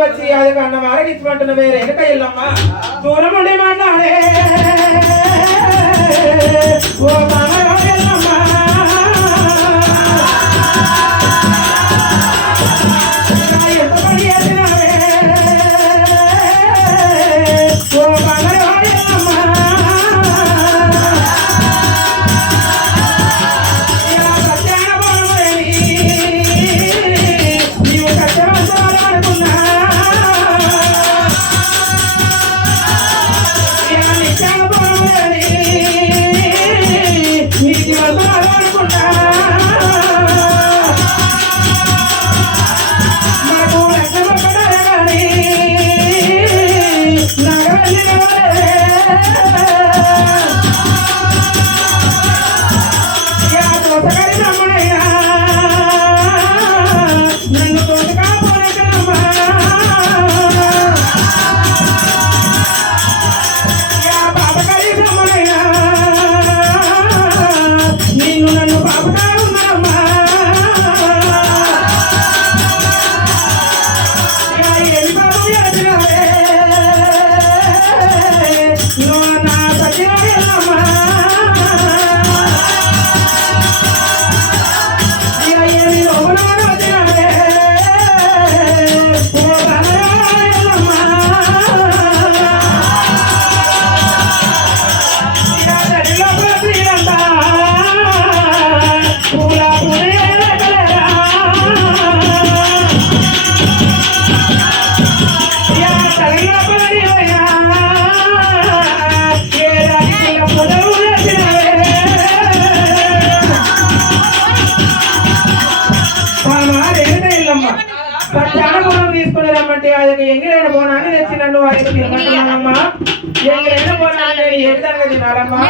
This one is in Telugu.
వచ్చి అది అన్న వారగిచ్చినట్టున్న వేరే వెనక ఇల్లమ్మ దూరం ఉండి మాట్లాడే ఓ తీసుకుని రమ్మంటే అది ఎంగిరైన బోనాన్ని తెచ్చి నన్ను ఆయన తినమంటున్నానమ్మా ఎంగిరైన బోనాన్ని ఏ విధంగా తినాలమ్మా